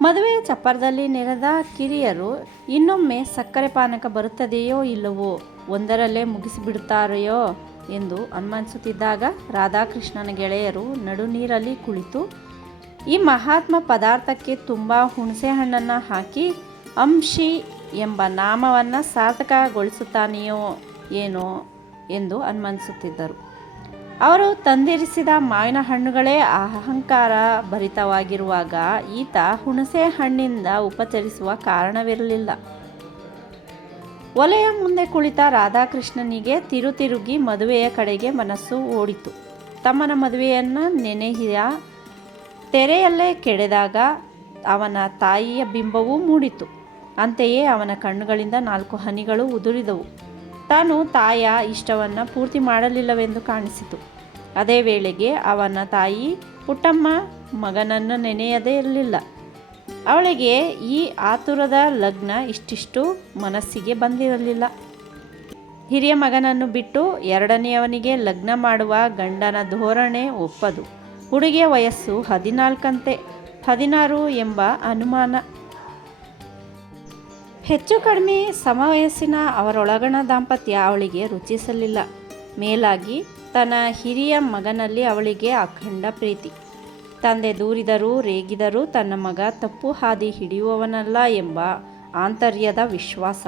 ಮದುವೆಯ ಚಪ್ಪರದಲ್ಲಿ ನೆರೆದ ಕಿರಿಯರು ಇನ್ನೊಮ್ಮೆ ಸಕ್ಕರೆ ಪಾನಕ ಬರುತ್ತದೆಯೋ ಇಲ್ಲವೋ, ಒಂದರಲ್ಲೇ ಮುಗಿಸಿಬಿಡುತ್ತಾರೆಯೋ ಎಂದು ಅನುಮಾನಿಸುತ್ತಿದ್ದಾಗ ರಾಧಾಕೃಷ್ಣನ ಗೆಳೆಯರು ನಡು ನೀರಲ್ಲಿ ಕುಳಿತು, ಈ ಮಹಾತ್ಮ ಪದಾರ್ಥಕ್ಕೆ ತುಂಬ ಹುಣಸೆ ಹಣ್ಣನ್ನು ಹಾಕಿ, ಅಂಶಿ ಎಂಬ ನಾಮವನ್ನು ಸಾರ್ಥಕಗೊಳಿಸುತ್ತಾನೆಯೋ ಏನೋ ಎಂದು ಅನುಮಾನಿಸುತ್ತಿದ್ದರು. ಅವರು ತಂದಿರಿಸಿದ ಮಾವಿನ ಹಣ್ಣುಗಳೇ ಅಹಂಕಾರ ಭರಿತವಾಗಿರುವಾಗ ಈತ ಹುಣಸೆ ಹಣ್ಣಿಂದ ಉಪಚರಿಸುವ ಕಾರಣವಿರಲಿಲ್ಲ. ಒಲೆಯ ಮುಂದೆ ಕುಳಿತ ರಾಧಾಕೃಷ್ಣನಿಗೆ ತಿರುತಿರುಗಿ ಮದುವೆಯ ಕಡೆಗೆ ಮನಸ್ಸು ಓಡಿತು. ತಮ್ಮನ ಮದುವೆಯನ್ನು ನೆನೆಯ ತೆರೆಯಲ್ಲೇ ಕೆಡೆದಾಗ ಅವನ ತಾಯಿಯ ಬಿಂಬವೂ ಮೂಡಿತು. ಅಂತೆಯೇ ಅವನ ಕಣ್ಣುಗಳಿಂದ ನಾಲ್ಕು ಹನಿಗಳು ಉದುರಿದವು. ತಾನು ತಾಯ ಇಷ್ಟವನ್ನು ಪೂರ್ತಿ ಮಾಡಲಿಲ್ಲವೆಂದು ಕಾಣಿಸಿತು. ಅದೇ ವೇಳೆಗೆ ಅವನ ತಾಯಿ ಪುಟ್ಟಮ್ಮ ಮಗನನ್ನು ನೆನೆಯದೇ ಇರಲಿಲ್ಲ. ಅವಳಿಗೆ ಈ ಆತುರದ ಲಗ್ನ ಇಷ್ಟಿಷ್ಟು ಮನಸ್ಸಿಗೆ ಬಂದಿರಲಿಲ್ಲ. ಹಿರಿಯ ಮಗನನ್ನು ಬಿಟ್ಟು ಎರಡನೆಯವನಿಗೆ ಲಗ್ನ ಮಾಡುವ ಗಂಡನ ಧೋರಣೆ ಒಪ್ಪದು. ಹುಡುಗಿಯ ವಯಸ್ಸು ಹದಿನಾಲ್ಕಂತೆ, ಹದಿನಾರು ಎಂಬ ಅನುಮಾನ. ಹೆಚ್ಚು ಕಡಿಮೆ ಸಮವಯಸ್ಸಿನ ಅವರೊಳಗಣ ದಾಂಪತ್ಯ ಅವಳಿಗೆ ರುಚಿಸಲಿಲ್ಲ. ಮೇಲಾಗಿ ತನ್ನ ಹಿರಿಯ ಮಗನಲ್ಲಿ ಅವಳಿಗೆ ಅಖಂಡ ಪ್ರೀತಿ. ತಂದೆ ದೂರಿದರೂ ರೇಗಿದರೂ ತನ್ನ ಮಗ ತಪ್ಪು ಹಾದಿ ಹಿಡಿಯುವವನಲ್ಲ ಎಂಬ ಆಂತರ್ಯದ ವಿಶ್ವಾಸ.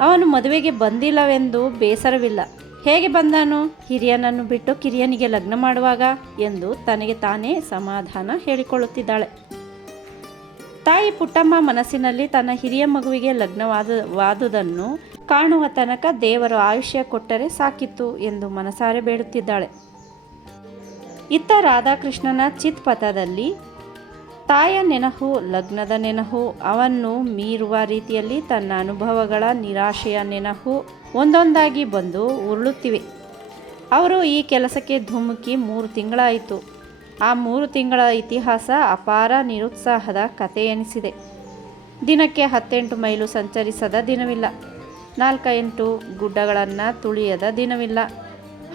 ಅವನು ಮದುವೆಗೆ ಬಂದಿಲ್ಲವೆಂದು ಬೇಸರವಿಲ್ಲ. ಹೇಗೆ ಬಂದಾನು? ಹಿರಿಯನನ್ನು ಬಿಟ್ಟು ಕಿರಿಯನಿಗೆ ಲಗ್ನ ಮಾಡುವಾಗ ಎಂದು ತನಗೆ ತಾನೇ ಸಮಾಧಾನ ಹೇಳಿಕೊಳ್ಳುತ್ತಿದ್ದಾಳೆ. ತಾಯಿ ಪುಟ್ಟಮ್ಮ ಮನಸ್ಸಿನಲ್ಲಿ ತನ್ನ ಹಿರಿಯ ಮಗುವಿಗೆ ಲಗ್ನವಾದ ವಾದುದನ್ನು ಕಾಣುವ ತನಕ ದೇವರು ಆಯುಷ್ಯ ಕೊಟ್ಟರೆ ಸಾಕಿತ್ತು ಎಂದು ಮನಸಾರೆ ಬೇಡುತ್ತಿದ್ದಾಳೆ. ಇತ್ತ ರಾಧಾಕೃಷ್ಣನ ಚಿತ್ಪಥದಲ್ಲಿ ತಾಯ ನೆನಹು, ಲಗ್ನದ ನೆನಹು, ಅವನ್ನು ಮೀರುವ ರೀತಿಯಲ್ಲಿ ತನ್ನ ಅನುಭವಗಳ ನಿರಾಶೆಯ ನೆನಹು ಒಂದೊಂದಾಗಿ ಬಂದು ಉರುಳುತ್ತಿವೆ. ಅವರು ಈ ಕೆಲಸಕ್ಕೆ ಧುಮುಕಿ ಮೂರು ತಿಂಗಳಾಯಿತು. ಆ ಮೂರು ತಿಂಗಳ ಇತಿಹಾಸ ಅಪಾರ ನಿರುತ್ಸಾಹದ ಕಥೆಯೆನಿಸಿದೆ ದಿನಕ್ಕೆ ಹತ್ತೆಂಟು ಮೈಲು ಸಂಚರಿಸದ ದಿನವಿಲ್ಲ. ನಾಲ್ಕೆಂಟು ಗುಡ್ಡಗಳನ್ನು ತುಳಿಯದ ದಿನವಿಲ್ಲ.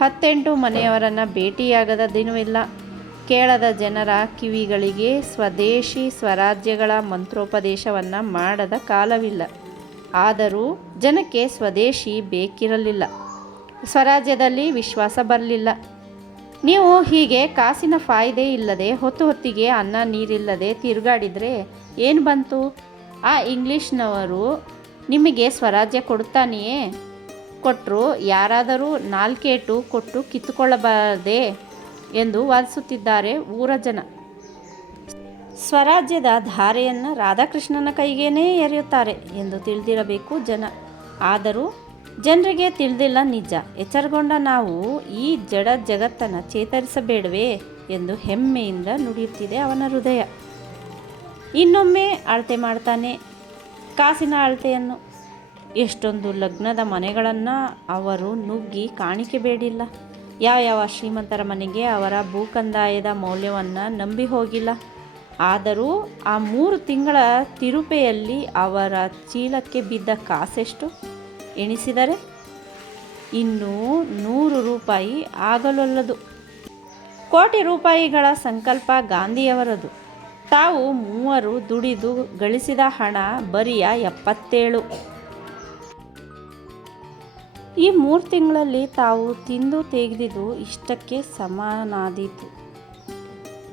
ಹತ್ತೆಂಟು ಮನೆಯವರನ್ನು ಭೇಟಿಯಾಗದ ದಿನವಿಲ್ಲ. ಕೇಳದ ಜನರ ಕಿವಿಗಳಿಗೆ ಸ್ವದೇಶಿ ಸ್ವರಾಜ್ಯಗಳ ಮಂತ್ರೋಪದೇಶವನ್ನು ಮಾಡದ ಕಾಲವಿಲ್ಲ. ಆದರೂ ಜನಕ್ಕೆ ಸ್ವದೇಶಿ ಬೇಕಿರಲಿಲ್ಲ. ಸ್ವರಾಜ್ಯದಲ್ಲಿ ವಿಶ್ವಾಸ ಬರಲಿಲ್ಲ. ನೀವು ಹೀಗೆ ಕಾಸಿನ ಫಾಯ್ದೆ ಇಲ್ಲದೆ ಹೊತ್ತು ಹೊತ್ತಿಗೆ ಅನ್ನ ನೀರಿಲ್ಲದೆ ತಿರುಗಾಡಿದರೆ ಏನು ಬಂತು? ಆ ಇಂಗ್ಲೀಷ್ನವರು ನಿಮಗೆ ಸ್ವರಾಜ್ಯ ಕೊಡುತ್ತಾನೆಯೇ? ಕೊಟ್ಟರು ಯಾರಾದರೂ ನಾಲ್ಕೇಟು ಕೊಟ್ಟು ಕಿತ್ತುಕೊಳ್ಳಬಾರದೆ ಎಂದು ವಾದಿಸುತ್ತಿದ್ದಾರೆ ಊರ ಜನ. ಸ್ವರಾಜ್ಯದ ಧಾರೆಯನ್ನು ರಾಧಾಕೃಷ್ಣನ ಕೈಗೇನೇ ಎರೆಯುತ್ತಾರೆ ಎಂದು ತಿಳಿದಿರಬೇಕು ಜನ. ಆದರೂ ಜನರಿಗೆ ತಿಳಿದಿಲ್ಲ ನಿಜ. ಎಚ್ಚರಗೊಂಡ ನಾವು ಈ ಜಡ ಜಗತ್ತನ್ನು ಚೇತರಿಸಬೇಡವೇ ಎಂದು ಹೆಮ್ಮೆಯಿಂದ ನುಡಿಯುತ್ತಿದೆ ಅವನ ಹೃದಯ. ಇನ್ನೊಮ್ಮೆ ಅಳತೆ ಮಾಡ್ತಾನೆ. ಕಾಸಿನ ಅಳತೆಯನ್ನು. ಎಷ್ಟೊಂದು ಲಗ್ನದ ಮನೆಗಳನ್ನು ಅವರು ನುಗ್ಗಿ ಕಾಣಿಕೆ ಬೇಡಿಲ್ಲ. ಯಾವ ಯಾವ ಶ್ರೀಮಂತರ ಮನೆಗೆ ಅವರ ಭೂಕಂದಾಯದ ಮೌಲ್ಯವನ್ನು ನಂಬಿ ಹೋಗಿಲ್ಲ. ಆದರೂ ಆ ಮೂರು ತಿಂಗಳ ತಿರುಪೆಯಲ್ಲಿ ಅವರ ಚೀಲಕ್ಕೆ ಬಿದ್ದ ಕಾಸೆಷ್ಟು? ಎಣಿಸಿದರೆ ಇನ್ನೂ ನೂರು ರೂಪಾಯಿ ಆಗಲೊಲ್ಲದು. ಕೋಟಿ ರೂಪಾಯಿಗಳ ಸಂಕಲ್ಪ ಗಾಂಧಿಯವರದು. ತಾವು ಮೂವರು ದುಡಿದು ಗಳಿಸಿದ ಹಣ ಬರಿಯ ಎಪ್ಪತ್ತೇಳು. ಈ ಮೂರು ತಿಂಗಳಲ್ಲಿ ತಾವು ತಿಂದು ತೆಗೆದಿದ್ದು ಇಷ್ಟಕ್ಕೆ ಸಮಾನಾದೀತು.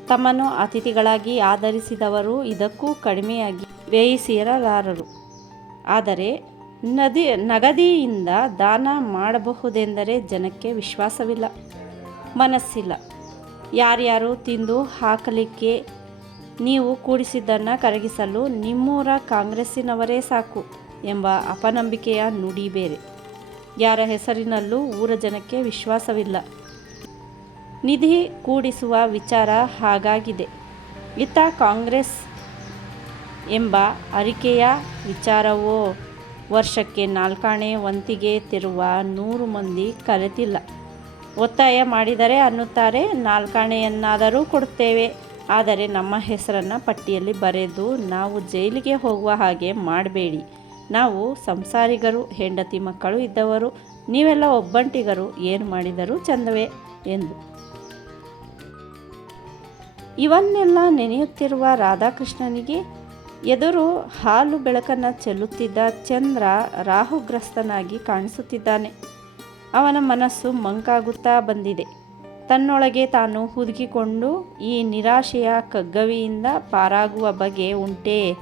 ತಮ್ಮನ್ನು ಅತಿಥಿಗಳಾಗಿ ಆಧರಿಸಿದವರು ಇದಕ್ಕೂ ಕಡಿಮೆಯಾಗಿ ವ್ಯಯಿಸಿರಲಾರರು. ಆದರೆ ನದಿ, ನಗದಿಯಿಂದ ದಾನ ಮಾಡಬಹುದೆಂದರೆ ಜನಕ್ಕೆ ವಿಶ್ವಾಸವಿಲ್ಲ, ಮನಸ್ಸಿಲ್ಲ. ಯಾರ್ಯಾರು ತಿಂದು ಹಾಕಲಿಕ್ಕೆ ನೀವು ಕೂಡಿಸಿದ್ದನ್ನು ಕರಗಿಸಲು ನಿಮ್ಮೂರ ಕಾಂಗ್ರೆಸ್ಸಿನವರೇ ಸಾಕು ಎಂಬ ಅಪನಂಬಿಕೆಯ ನುಡಿ ಬೇರೆ. ಯಾರ ಹೆಸರಿನಲ್ಲೂ ಊರ ಜನಕ್ಕೆ ವಿಶ್ವಾಸವಿಲ್ಲ. ನಿಧಿ ಕೂಡಿಸುವ ವಿಚಾರ ಹಾಗಾಗಿದೆ. ಇತ್ತ ಕಾಂಗ್ರೆಸ್ ಎಂಬ ಅರಿಕೆಯ ವಿಚಾರವೋ? ವರ್ಷಕ್ಕೆ ನಾಲ್ಕಾಣೆ ವಂತಿಗೆ ತಿರುವ ನೂರು ಮಂದಿ ಕರೆತಿಲ್ಲ. ಒತ್ತಾಯ ಮಾಡಿದರೆ ಅನ್ನುತ್ತಾರೆ, ನಾಲ್ಕಾಣೆಯನ್ನಾದರೂ ಕೊಡುತ್ತೇವೆ. ಆದರೆ ನಮ್ಮ ಹೆಸರನ್ನು ಪಟ್ಟಿಯಲ್ಲಿ ಬರೆದು ನಾವು ಜೈಲಿಗೆ ಹೋಗುವ ಹಾಗೆ ಮಾಡಬೇಡಿ. ನಾವು ಸಂಸಾರಿಗರು, ಹೆಂಡತಿ ಮಕ್ಕಳು ಇದ್ದವರು, ನೀವೆಲ್ಲ ಒಬ್ಬಂಟಿಗರು, ಏನು ಮಾಡಿದರೂ ಚಂದವೇ ಎಂದು. ಇವನ್ನೆಲ್ಲ ನೆನೆಯುತ್ತಿರುವ ರಾಧಾಕೃಷ್ಣನಿಗೆ ಎದುರು ಹಾಲು ಬೆಳಕನ್ನು ಚೆಲ್ಲುತ್ತಿದ್ದ ಚಂದ್ರ ರಾಹುಗ್ರಸ್ತನಾಗಿ ಕಾಣಿಸುತ್ತಿದ್ದಾನೆ. ಅವನ ಮನಸ್ಸು ಮಂಕಾಗುತ್ತಾ ಬಂದಿದೆ. ತನ್ನೊಳಗೆ ತಾನು ಹುದುಗಿಕೊಂಡು ಈ ನಿರಾಶೆಯ ಕಗ್ಗವಿಯಿಂದ ಪಾರಾಗುವ ಬಗೆ ಉಂಟೆ.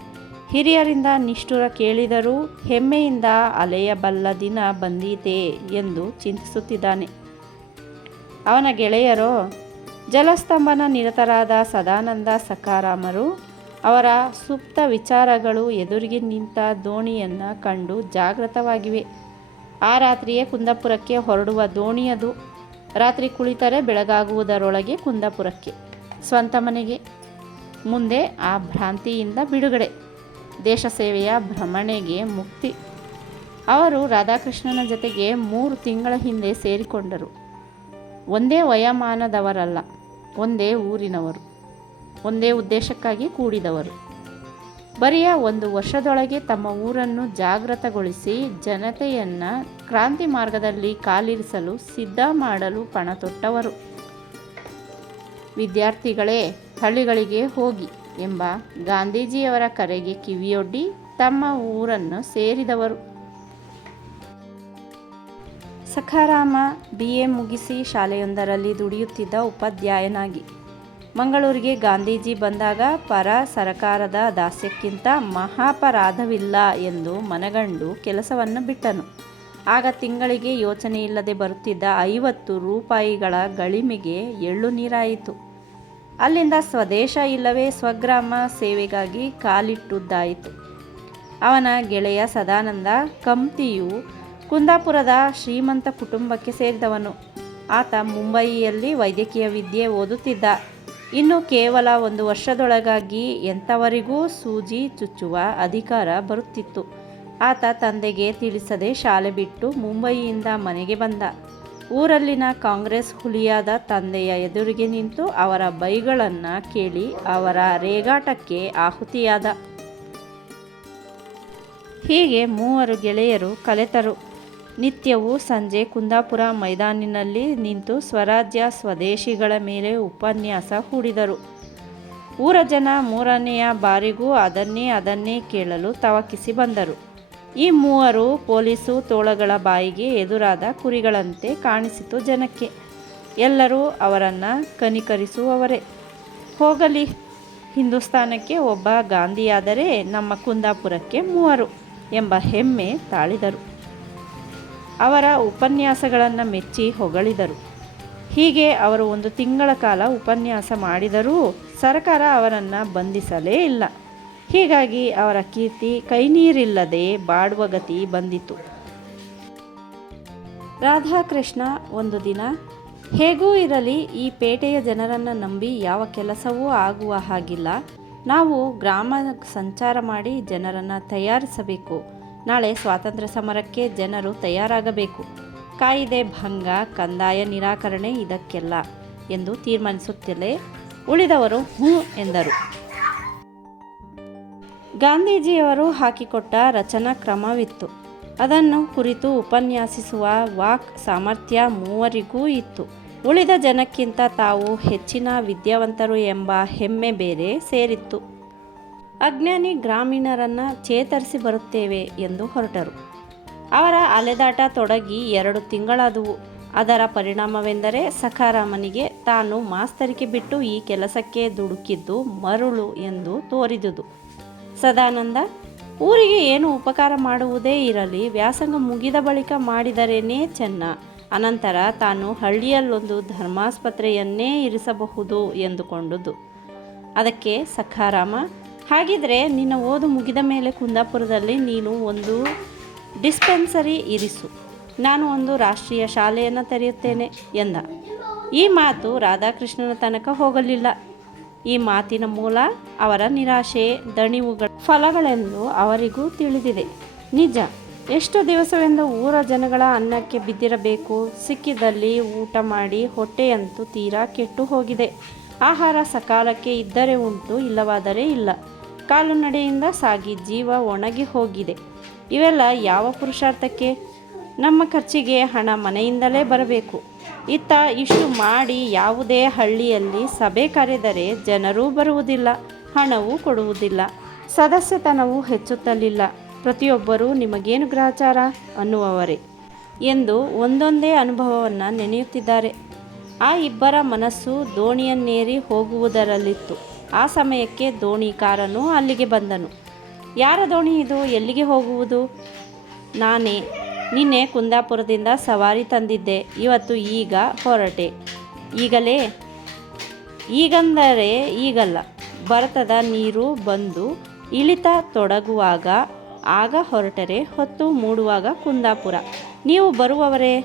ಹಿರಿಯರಿಂದ ನಿಷ್ಠುರ ಕೇಳಿದರೂ ಹೆಮ್ಮೆಯಿಂದ ಅಲೆಯಬಲ್ಲ ದಿನ ಬಂದೀತೆ ಎಂದು ಚಿಂತಿಸುತ್ತಿದ್ದಾನೆ. ಅವನ ಗೆಳೆಯರೋ, ಜಲಸ್ತಂಭನ ನಿರತರಾದ ಸದಾನಂದ ಸಕಾರಾಮರು ಅವರ ಸುಪ್ತ ವಿಚಾರಗಳು ಎದುರಿಗೆ ನಿಂತ ದೋಣಿಯನ್ನು ಕಂಡು ಜಾಗೃತವಾಗಿವೆ. ಆ ರಾತ್ರಿಯೇ ಕುಂದಾಪುರಕ್ಕೆ ಹೊರಡುವ ದೋಣಿಯದು ರಾತ್ರಿ ಕುಳಿತರೆ ಬೆಳಗಾಗುವುದರೊಳಗೆ ಕುಂದಾಪುರಕ್ಕೆ. ಸ್ವಂತ ಮನೆಗೆ, ಮುಂದೆ ಆ ಭ್ರಾಂತಿಯಿಂದ ಬಿಡುಗಡೆ. ದೇಶ ಸೇವೆಯ ಭ್ರಮಣೆಗೆ ಮುಕ್ತಿ. ಅವರು ರಾಧಾಕೃಷ್ಣನ ಜೊತೆಗೆ ಮೂರು ತಿಂಗಳ ಹಿಂದೆ ಸೇರಿಕೊಂಡರು. ಒಂದೇ ವಯಮಾನದವರಲ್ಲ, ಒಂದೇ ಊರಿನವರು. ಒಂದೇ ಉದ್ದೇಶಕ್ಕಾಗಿ ಕೂಡಿದವರು. ಬರಿಯ ಒಂದು ವರ್ಷದೊಳಗೆ ತಮ್ಮ ಊರನ್ನು ಜಾಗೃತಗೊಳಿಸಿ ಜನತೆಯನ್ನು ಕ್ರಾಂತಿ ಮಾರ್ಗದಲ್ಲಿ ಕಾಲಿರಿಸಲು ಸಿದ್ಧ ಮಾಡಲು ಪಣ ತೊಟ್ಟವರು ವಿದ್ಯಾರ್ಥಿಗಳೇ, ಹಳ್ಳಿಗಳಿಗೆ ಹೋಗಿ ಎಂಬ ಗಾಂಧೀಜಿಯವರ ಕರೆಗೆ ಕಿವಿಯೊಡ್ಡಿ ತಮ್ಮ ಊರನ್ನು ಸೇರಿದವರು. ಸಖಾರಾಮ ಬಿ ಎ ಮುಗಿಸಿ ಶಾಲೆಯೊಂದರಲ್ಲಿ ದುಡಿಯುತ್ತಿದ್ದ ಉಪಾಧ್ಯಾಯನಾಗಿ. ಮಂಗಳೂರಿಗೆ ಗಾಂಧೀಜಿ ಬಂದಾಗ ಪರ ಸರಕಾರದ ದಾಸ್ಯಕ್ಕಿಂತ ಮಹಾಪರಾಧವಿಲ್ಲ ಎಂದು ಮನಗಂಡು ಕೆಲಸವನ್ನು ಬಿಟ್ಟನು. ಆಗ ತಿಂಗಳಿಗೆ ಯೋಚನೆಯಿಲ್ಲದೆ ಬರುತ್ತಿದ್ದ ಐವತ್ತು ರೂಪಾಯಿಗಳ ಗಳಿಮೆಗೆ ಎಳ್ಳು ನೀರಾಯಿತು. ಅಲ್ಲಿಂದ ಸ್ವದೇಶ ಇಲ್ಲವೇ ಸ್ವಗ್ರಾಮ ಸೇವೆಗಾಗಿ ಕಾಲಿಟ್ಟುದ್ದಾಯಿತು. ಅವನ ಗೆಳೆಯ ಸದಾನಂದ ಕಂಪ್ತಿಯು ಕುಂದಾಪುರದ ಶ್ರೀಮಂತ ಕುಟುಂಬಕ್ಕೆ ಸೇರಿದವನು. ಆತ ಮುಂಬಯಿಯಲ್ಲಿ ವೈದ್ಯಕೀಯ ವಿದ್ಯೆ ಓದುತ್ತಿದ್ದ. ಇನ್ನು ಕೇವಲ ಒಂದು ವರ್ಷದೊಳಗಾಗಿ ಎಂಥವರಿಗೂ ಸೂಜಿ ಚುಚ್ಚುವ ಅಧಿಕಾರ ಬರುತ್ತಿತ್ತು. ಆತ ತಂದೆಗೆ ತಿಳಿಸದೆ ಶಾಲೆ ಬಿಟ್ಟು ಮುಂಬಯಿಯಿಂದ ಮನೆಗೆ ಬಂದ. ಊರಲ್ಲಿನ ಕಾಂಗ್ರೆಸ್ ಹುಲಿಯಾದ ತಂದೆಯ ಎದುರಿಗೆ ನಿಂತು ಅವರ ಬೈಗಳನ್ನು ಕೇಳಿ ಅವರ ರೇಗಾಟಕ್ಕೆ ಆಹುತಿಯಾದ. ಹೀಗೆ ಮೂವರು ಗೆಳೆಯರು ಕಲೆತರು. ನಿತ್ಯವೂ ಸಂಜೆ ಕುಂದಾಪುರ ಮೈದಾನಿನಲ್ಲಿ ನಿಂತು ಸ್ವರಾಜ್ಯ ಸ್ವದೇಶಿಗಳ ಮೇಲೆ ಉಪನ್ಯಾಸ ಹೂಡಿದರು. ಊರ ಜನ ಮೂರನೆಯ ಬಾರಿಗೂ ಅದನ್ನೇ ಅದನ್ನೇ ಕೇಳಲು ತವಕಿಸಿ ಬಂದರು. ಈ ಮೂವರು ಪೊಲೀಸು ತೋಳಗಳ ಬಾಯಿಗೆ ಎದುರಾದ ಕುರಿಗಳಂತೆ ಕಾಣಿಸಿತು ಜನಕ್ಕೆ. ಎಲ್ಲರೂ ಅವರನ್ನು ಕನಿಕರಿಸುವವರೇ. ಹೋಗಲಿ ಹಿಂದೂಸ್ತಾನಕ್ಕೆ ಒಬ್ಬ ಗಾಂಧಿಯಾದರೆ ನಮ್ಮ ಕುಂದಾಪುರಕ್ಕೆ ಮೂವರು ಎಂಬ ಹೆಮ್ಮೆ ತಾಳಿದರು. ಅವರ ಉಪನ್ಯಾಸಗಳನ್ನು ಮೆಚ್ಚಿ ಹೊಗಳಿದರು. ಹೀಗೆ ಅವರು ಒಂದು ತಿಂಗಳ ಕಾಲ ಉಪನ್ಯಾಸ ಮಾಡಿದರೂ ಸರ್ಕಾರ ಅವರನ್ನು ಬಂಧಿಸಲೇ ಇಲ್ಲ. ಹೀಗಾಗಿ ಅವರ ಕೀರ್ತಿ ಕೈನೀರಿಲ್ಲದೆ ಬಾಡುವ ಗತಿ ಬಂದಿತು ರಾಧಾಕೃಷ್ಣ ಒಂದು ದಿನ, ಹೇಗೂ ಇರಲಿ, ಈ ಪೇಟೆಯ ಜನರನ್ನು ನಂಬಿ ಯಾವ ಕೆಲಸವೂ ಆಗುವ ಹಾಗಿಲ್ಲ. ನಾವು ಗ್ರಾಮ ಸಂಚಾರ ಮಾಡಿ ಜನರನ್ನು ತಯಾರಿಸಬೇಕು. ನಾಳೆ ಸ್ವಾತಂತ್ರ್ಯ ಸಮರಕ್ಕೆ ಜನರು ತಯಾರಾಗಬೇಕು. ಕಾಯಿದೆ ಭಂಗ, ಕಂದಾಯ ನಿರಾಕರಣೆ ಇದಕ್ಕೆಲ್ಲ ಎಂದು ತೀರ್ಮಾನಿಸುತ್ತಲೇ ಉಳಿದವರು ಹ್ಞೂ ಎಂದರು. ಗಾಂಧೀಜಿಯವರು ಹಾಕಿಕೊಟ್ಟ ರಚನಾ ಕ್ರಮವಿತ್ತು. ಅದನ್ನು ಕುರಿತು ಉಪನ್ಯಾಸಿಸುವ ವಾಕ್ ಸಾಮರ್ಥ್ಯ ಮೂವರಿಗೂ ಇತ್ತು. ಉಳಿದ ಜನಕ್ಕಿಂತ ತಾವು ಹೆಚ್ಚಿನ ವಿದ್ಯಾವಂತರು ಎಂಬ ಹೆಮ್ಮೆ ಬೇರೆ ಸೇರಿತ್ತು. ಅಜ್ಞಾನಿ ಗ್ರಾಮೀಣರನ್ನು ಚೇತರಿಸಿ ಬರುತ್ತೇವೆ ಎಂದು ಹೊರಟರು. ಅವರ ಅಲೆದಾಟ ತೊಡಗಿ ಎರಡು ತಿಂಗಳಾದವು. ಅದರ ಪರಿಣಾಮವೆಂದರೆ ಸಖಾರಾಮನಿಗೆ ತಾನು ಮಾಸ್ತರಿಕೆ ಬಿಟ್ಟು ಈ ಕೆಲಸಕ್ಕೆ ದುಡುಕಿದ್ದು ಮರುಳು ಎಂದು ತೋರಿದುದು. ಸದಾನಂದ, ಊರಿಗೆ ಏನು ಉಪಕಾರ ಮಾಡುವುದೇ ಇರಲಿ, ವ್ಯಾಸಂಗ ಮುಗಿದ ಬಳಿಕ ಮಾಡಿದರೇನೇ ಚೆನ್ನ. ಅನಂತರ ತಾನು ಹಳ್ಳಿಯಲ್ಲೊಂದು ಧರ್ಮಾಸ್ಪತ್ರೆಯನ್ನೇ ಇರಿಸಬಹುದು ಎಂದುಕೊಂಡುದು. ಅದಕ್ಕೆ ಸಖಾರಾಮ ಹಾಗಿದ್ರೆ ನಿನ್ನ ಓದು ಮುಗಿದ ಮೇಲೆ ಕುಂದಾಪುರದಲ್ಲಿ ನೀನು ಒಂದು ಡಿಸ್ಪೆನ್ಸರಿ ಇರಿಸು. ನಾನು ಒಂದು ರಾಷ್ಟ್ರೀಯ ಶಾಲೆಯನ್ನು ತೆರೆಯುತ್ತೇನೆ ಎಂದ. ಈ ಮಾತು ರಾಧಾಕೃಷ್ಣನ ತನಕ ಹೋಗಲಿಲ್ಲ. ಈ ಮಾತಿನ ಮೂಲ ಅವರ ನಿರಾಶೆ, ದಣಿವುಗಳ ಫಲಗಳೆಂದು ಅವರಿಗೂ ತಿಳಿದಿದೆ. ನಿಜ, ಎಷ್ಟು ದಿವಸವೆಂದು ಊರ ಜನಗಳ ಅನ್ನಕ್ಕೆ ಬಿದ್ದಿರಬೇಕು. ಸಿಕ್ಕಿದಲ್ಲಿ ಊಟ ಮಾಡಿ ಹೊಟ್ಟೆಯಂತೂ ತೀರಾ ಕೆಟ್ಟು ಹೋಗಿದೆ. ಆಹಾರ ಸಕಾಲಕ್ಕೆ ಇದ್ದರೆ ಉಂಟು, ಇಲ್ಲವಾದರೆ ಇಲ್ಲ. ಕಾಲುನಡೆಯಿಂದ ಸಾಗಿ ಜೀವ ಒಣಗಿ ಹೋಗಿದೆ. ಇವೆಲ್ಲ ಯಾವ ಪುರುಷಾರ್ಥಕ್ಕೆ? ನಮ್ಮ ಖರ್ಚಿಗೆ ಹಣ ಮನೆಯಿಂದಲೇ ಬರಬೇಕು. ಇತ್ತ ಇಷ್ಟು ಮಾಡಿ ಯಾವುದೇ ಹಳ್ಳಿಯಲ್ಲಿ ಸಭೆ ಕರೆದರೆ ಜನರೂ ಬರುವುದಿಲ್ಲ, ಹಣವೂ ಕೊಡುವುದಿಲ್ಲ. ಸದಸ್ಯತನವು ಹೆಚ್ಚುತ್ತಲಿಲ್ಲ. ಪ್ರತಿಯೊಬ್ಬರೂ ನಿಮಗೇನು ಗ್ರಹಚಾರ? ಅನ್ನುವವರೇ. ಎಂದು ಒಂದೊಂದೇ ಅನುಭವವನ್ನು ನೆನೆಯುತ್ತಿದ್ದಾರೆ. ಆ ಇಬ್ಬರ ಮನಸ್ಸು ದೋಣಿಯನ್ನೇರಿ ಹೋಗುವುದರಲ್ಲಿತ್ತು. ಆ ಸಮಯಕ್ಕೆ ದೋಣಿ ಕಾರನ್ನು ಅಲ್ಲಿಗೆ ಬಂದನು. ಯಾರ ದೋಣಿ ಇದು? ಎಲ್ಲಿಗೆ ಹೋಗುವುದು? ನಾನೇ, ನಿನ್ನೆ ಕುಂದಾಪುರದಿಂದ ಸವಾರಿ ತಂದಿದ್ದೆ, ಇವತ್ತು ಈಗ ಹೊರಟೆ. ಈಗಲೇ? ಈಗಂದರೆ ಈಗಲ್ಲ. ಭರತದ ನೀರು ಬಂದು ಇಳಿತ ತೊಡಗುವಾಗ, ಆಗ ಹೊರಟರೆ, ಹೊತ್ತು ಮೂಡುವಾಗ ಕುಂದಾಪುರ. ನೀವು ಬರುವವರೇ?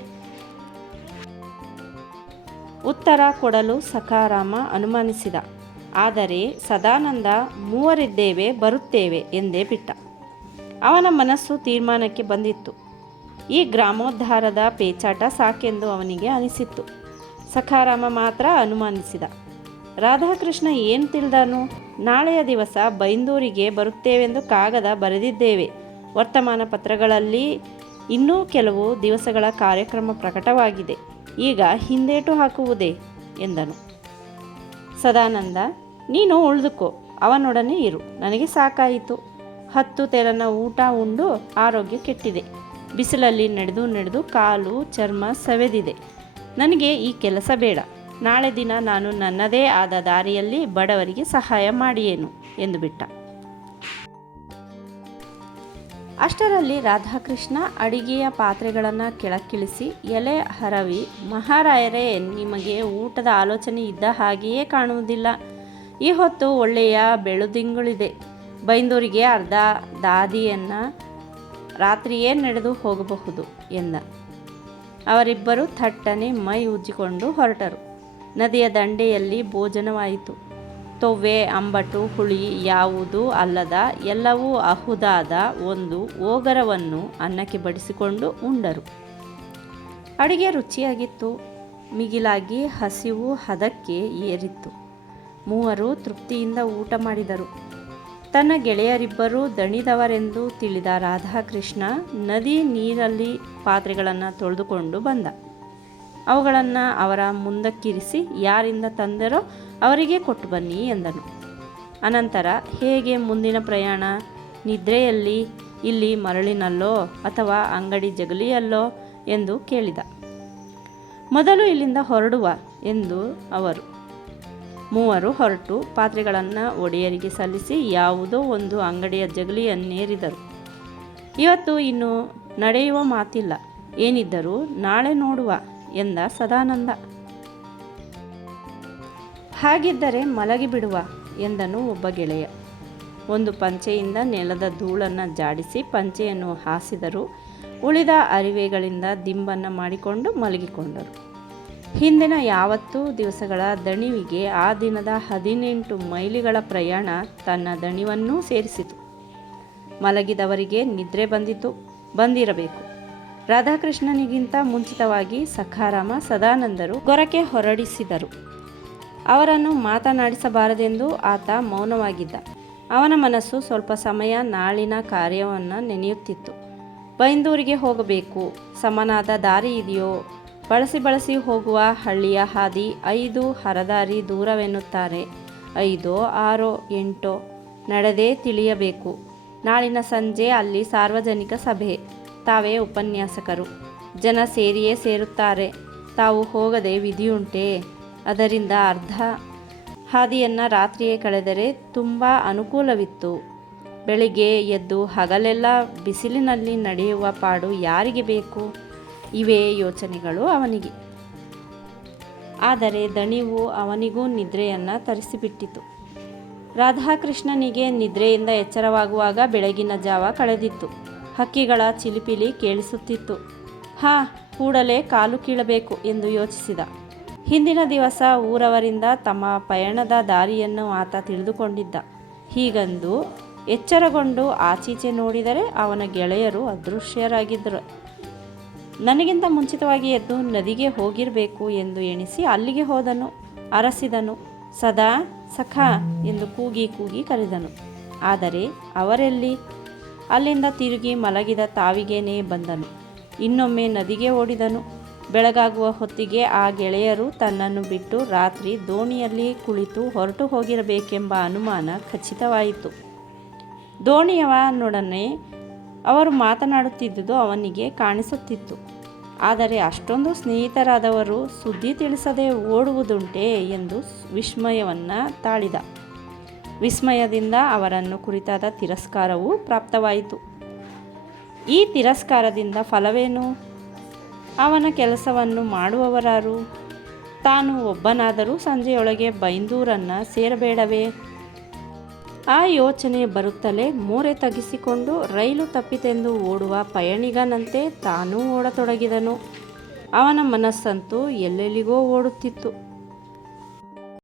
ಉತ್ತರ ಕೊಡಲು ಸಕಾರಾಮ ಅನುಮಾನಿಸಿದ. ಆದರೆ ಸದಾನಂದ ಮೂವರಿದ್ದೇವೆ, ಬರುತ್ತೇವೆ ಎಂದೇ ಬಿಟ್ಟ. ಅವನ ಮನಸ್ಸು ತೀರ್ಮಾನಕ್ಕೆ ಬಂದಿತ್ತು. ಈ ಗ್ರಾಮೋದ್ಧಾರದ ಪೇಚಾಟ ಸಾಕೆಂದು ಅವನಿಗೆ ಅನಿಸಿತ್ತು. ಸಖಾರಾಮ ಮಾತ್ರ ಅನುಮಾನಿಸಿದ. ರಾಧಾಕೃಷ್ಣ ಏನು ತಿಳಿದಾನು? ನಾಳೆಯ ದಿವಸ ಬೈಂದೂರಿಗೆ ಬರುತ್ತೇವೆಂದು ಕಾಗದ ಬರೆದಿದ್ದೇವೆ. ವರ್ತಮಾನ ಪತ್ರಗಳಲ್ಲಿ ಇನ್ನೂ ಕೆಲವು ದಿವಸಗಳ ಕಾರ್ಯಕ್ರಮ ಪ್ರಕಟವಾಗಿದೆ. ಈಗ ಹಿಂದೇಟು ಹಾಕುವುದೇ? ಎಂದನು. ಸದಾನಂದ ನೀನು ಉಳಿದುಕೋ, ಅವನೊಡನೆ ಇರು, ನನಗೆ ಸಾಕಾಯಿತು. ಹತ್ತು ತೆರನ ಊಟ ಉಂಡು, ಆರೋಗ್ಯ ಕೆಟ್ಟಿದೆ. ಬಿಸಿಲಲ್ಲಿ ನಡೆದು ನಡೆದು ಕಾಲು, ಚರ್ಮ ಸವೆದಿದೆ. ನನಗೆ ಈ ಕೆಲಸ ಬೇಡ. ನಾಳೆ ದಿನ ನಾನು ನನ್ನದೇ ಆದ ದಾರಿಯಲ್ಲಿ ಬಡವರಿಗೆ ಸಹಾಯ ಮಾಡಿಯೇನು, ಎಂದು ಬಿಟ್ಟ. ಅಷ್ಟರಲ್ಲಿ ರಾಧಾಕೃಷ್ಣ ಅಡಿಗೆಯ ಪಾತ್ರೆಗಳನ್ನು ಕೆಳಕ್ಕಿಳಿಸಿ, ಎಲೆ ಹರವಿ, ಮಹಾರಾಯರೇ, ನಿಮಗೆ ಊಟದ ಆಲೋಚನೆ ಇದ್ದ ಹಾಗೆಯೇ ಕಾಣುವುದಿಲ್ಲ. ಈ ಹೊತ್ತು ಒಳ್ಳೆಯ ಬೆಳುದಿಂಗಳಿದೆ. ಬೈಂದೂರಿಗೆ ಅರ್ಧ ದಾದಿಯನ್ನು ರಾತ್ರಿಯೇ ನಡೆದು ಹೋಗಬಹುದು ಎಂದ. ಅವರಿಬ್ಬರು ಥಟ್ಟನೆ ಮೈ ಉಜ್ಜಿಕೊಂಡು ಹೊರಟರು. ನದಿಯ ದಂಡೆಯಲ್ಲಿ ಭೋಜನವಾಯಿತು. ತೊವ್ವೆ, ಅಂಬಟು, ಹುಳಿ ಯಾವುದೂ ಅಲ್ಲದ ಎಲ್ಲವೂ ಅಹುದಾದ ಒಂದು ಓಗರವನ್ನು ಅನ್ನಕ್ಕೆ ಬಡಿಸಿಕೊಂಡು ಉಂಡರು. ಅಡಿಗೆ ರುಚಿಯಾಗಿತ್ತು. ಮಿಗಿಲಾಗಿ ಹಸಿವು ಹದಕ್ಕೆ ಏರಿತ್ತು. ಮೂವರು ತೃಪ್ತಿಯಿಂದ ಊಟ ಮಾಡಿದರು. ತನ್ನ ಗೆಳೆಯರಿಬ್ಬರು ದಣಿದವರೆಂದು ತಿಳಿದ ರಾಧಾಕೃಷ್ಣ ನದಿ ನೀರಲ್ಲಿ ಪಾತ್ರೆಗಳನ್ನು ತೊಳೆದುಕೊಂಡು ಬಂದ. ಅವುಗಳನ್ನು ಅವರ ಮುಂದಕ್ಕಿರಿಸಿ, ಯಾರಿಂದ ತಂದರೋ ಅವರಿಗೆ ಕೊಟ್ಟು ಬನ್ನಿ ಎಂದನು. ಅನಂತರ, ಹೇಗೆ ಮುಂದಿನ ಪ್ರಯಾಣ? ನಿದ್ರೆಯಲ್ಲಿ? ಇಲ್ಲಿ ಮರಳಿನಲ್ಲೋ ಅಥವಾ ಅಂಗಡಿ ಜಗಲಿಯಲ್ಲೋ? ಎಂದು ಕೇಳಿದ. ಮೊದಲು ಇಲ್ಲಿಂದ ಹೊರಡುವ ಎಂದು ಅವರು ಮೂವರು ಹೊರಟು ಪಾತ್ರೆಗಳನ್ನು ಒಡೆಯರಿಗೆ ಸಲ್ಲಿಸಿ ಯಾವುದೋ ಒಂದು ಅಂಗಡಿಯ ಜಗಲಿಯನ್ನೇರಿದರು. ಇವತ್ತು ಇನ್ನು ನಡೆಯುವ ಮಾತಿಲ್ಲ. ಏನಿದ್ದರೂ ನಾಳೆ ನೋಡುವ ಎಂದ ಸದಾನಂದ. ಹಾಗಿದ್ದರೆ ಮಲಗಿಬಿಡುವ ಎಂದನು ಒಬ್ಬ ಗೆಳೆಯ. ಒಂದು ಪಂಚೆಯಿಂದ ನೆಲದ ಧೂಳನ್ನು ಜಾಡಿಸಿ ಪಂಚೆಯನ್ನು ಹಾಸಿದರು. ಉಳಿದ ಅರಿವೆಗಳಿಂದ ದಿಂಬನ್ನು ಮಾಡಿಕೊಂಡು ಮಲಗಿಕೊಂಡರು. ಹಿಂದಿನ ಯಾವತ್ತು ದಿವಸಗಳ ದಣಿವಿಗೆ ಆ ದಿನದ ಹದಿನೆಂಟು ಮೈಲಿಗಳ ಪ್ರಯಾಣ ತನ್ನ ದಣಿವನ್ನೂ ಸೇರಿಸಿತು. ಮಲಗಿದವರಿಗೆ ನಿದ್ರೆ ಬಂದಿತು ಬಂದಿರಬೇಕು. ರಾಧಾಕೃಷ್ಣನಿಗಿಂತ ಮುಂಚಿತವಾಗಿ ಸಖಾರಾಮ ಸದಾನಂದರು ಗೊರಕೆ ಹೊರಡಿಸಿದರು. ಅವರನ್ನು ಮಾತನಾಡಿಸಬಾರದೆಂದು ಆತ ಮೌನವಾಗಿದ್ದ. ಅವನ ಮನಸ್ಸು ಸ್ವಲ್ಪ ಸಮಯ ನಾಳಿನ ಕಾರ್ಯವನ್ನು ನೆನೆಯುತ್ತಿತ್ತು. ಬೈಂದೂರಿಗೆ ಹೋಗಬೇಕು. ಸಮನಾದ ದಾರಿ ಇದೆಯೋ? ಬಳಸಿ ಬಳಸಿ ಹೋಗುವ ಹಳ್ಳಿಯ ಹಾದಿ ಐದು ಹರದಾರಿ ದೂರವೆನ್ನುತ್ತಾರೆ. ಐದೋ, ಆರೋ, ಎಂಟೋ, ನಡೆದೇ ತಿಳಿಯಬೇಕು. ನಾಳಿನ ಸಂಜೆ ಅಲ್ಲಿ ಸಾರ್ವಜನಿಕ ಸಭೆ. ತಾವೇ ಉಪನ್ಯಾಸಕರು. ಜನ ಸೇರಿಯೇ ಸೇರುತ್ತಾರೆ. ತಾವು ಹೋಗದೆ ವಿಧಿಯುಂಟೆ. ಅದರಿಂದ ಅರ್ಧ ಹಾದಿಯನ್ನು ರಾತ್ರಿಯೇ ಕಳೆದರೆ ತುಂಬ ಅನುಕೂಲವಿತ್ತು. ಬೆಳಿಗ್ಗೆ ಎದ್ದು ಹಗಲೆಲ್ಲ ಬಿಸಿಲಿನಲ್ಲಿ ನಡೆಯುವ ಪಾಡು ಯಾರಿಗೆ ಬೇಕು? ಇವೇ ಯೋಚನೆಗಳು ಅವನಿಗೆ. ಆದರೆ ದಣಿವು ಅವನಿಗೂ ನಿದ್ರೆಯನ್ನು ತರಿಸಿಬಿಟ್ಟಿತು. ರಾಧಾಕೃಷ್ಣನಿಗೆ ನಿದ್ರೆಯಿಂದ ಎಚ್ಚರವಾಗುವಾಗ ಬೆಳಗಿನ ಜಾವ ಕಳೆದಿತ್ತು. ಹಕ್ಕಿಗಳ ಚಿಲಿಪಿಲಿ ಕೇಳಿಸುತ್ತಿತ್ತು. ಹಾ, ಕೂಡಲೇ ಕಾಲು ಕೀಳಬೇಕು ಎಂದು ಯೋಚಿಸಿದ. ಹಿಂದಿನ ದಿವಸ ಊರವರಿಂದ ತಮ್ಮ ಪಯಣದ ದಾರಿಯನ್ನು ಆತ ತಿಳಿದುಕೊಂಡಿದ್ದ. ಹೀಗಂದು ಎಚ್ಚರಗೊಂಡು ಆಚೀಚೆ ನೋಡಿದರೆ ಅವನ ಗೆಳೆಯರು ಅದೃಶ್ಯರಾಗಿದ್ದರು. ನನಗಿಂತ ಮುಂಚಿತವಾಗಿ ಎದ್ದು ನದಿಗೆ ಹೋಗಿರಬೇಕು ಎಂದು ಎಣಿಸಿ ಅಲ್ಲಿಗೆ ಹೋದನು. ಅರಸಿದನು. ಸದಾ ಸಖ ಎಂದು ಕೂಗಿ ಕೂಗಿ ಕರೆದನು. ಆದರೆ ಅವರೆಲ್ಲಿ? ಅಲ್ಲಿಂದ ತಿರುಗಿ ಮಲಗಿದ ತಾವಿಗೇನೇ ಬಂದನು. ಇನ್ನೊಮ್ಮೆ ನದಿಗೆ ಓಡಿದನು. ಬೆಳಗಾಗುವ ಹೊತ್ತಿಗೆ ಆ ಗೆಳೆಯರು ತನ್ನನ್ನು ಬಿಟ್ಟು ರಾತ್ರಿ ದೋಣಿಯಲ್ಲಿ ಕುಳಿತು ಹೊರಟು ಹೋಗಿರಬೇಕೆಂಬ ಅನುಮಾನ ಖಚಿತವಾಯಿತು. ದೋಣಿಯವನೊಡನೆ ಅವರು ಮಾತನಾಡುತ್ತಿದ್ದುದು ಅವನಿಗೆ ಕಾಣಿಸುತ್ತಿತ್ತು. ಆದರೆ ಅಷ್ಟೊಂದು ಸ್ನೇಹಿತರಾದವರು ಸುದ್ದಿ ತಿಳಿಸದೆ ಓಡುವುದುಂಟೆ ಎಂದು ವಿಸ್ಮಯವನ್ನು ತಾಳಿದ. ವಿಸ್ಮಯದಿಂದ ಅವರನ್ನು ಕುರಿತಾದ ತಿರಸ್ಕಾರವೂ ಪ್ರಾಪ್ತವಾಯಿತು. ಈ ತಿರಸ್ಕಾರದಿಂದ ಫಲವೇನು? ಅವನ ಕೆಲಸವನ್ನು ಮಾಡುವವರಾರು? ತಾನು ಒಬ್ಬನಾದರೂ ಸಂಜೆಯೊಳಗೆ ಬೈಂದೂರನ್ನು ಸೇರಬೇಡವೇ? ಆ ಯೋಚನೆ ಬರುತ್ತಲೇ ಮೋರೆ ತಗಿಸಿಕೊಂಡು ರೈಲು ತಪ್ಪಿತೆಂದು ಓಡುವ ಪಯಣಿಗನಂತೆ ತಾನೂ ಓಡತೊಡಗಿದನು. ಅವನ ಮನಸ್ಸಂತೂ ಎಲ್ಲೆಲ್ಲಿಗೋ ಓಡುತ್ತಿತ್ತು.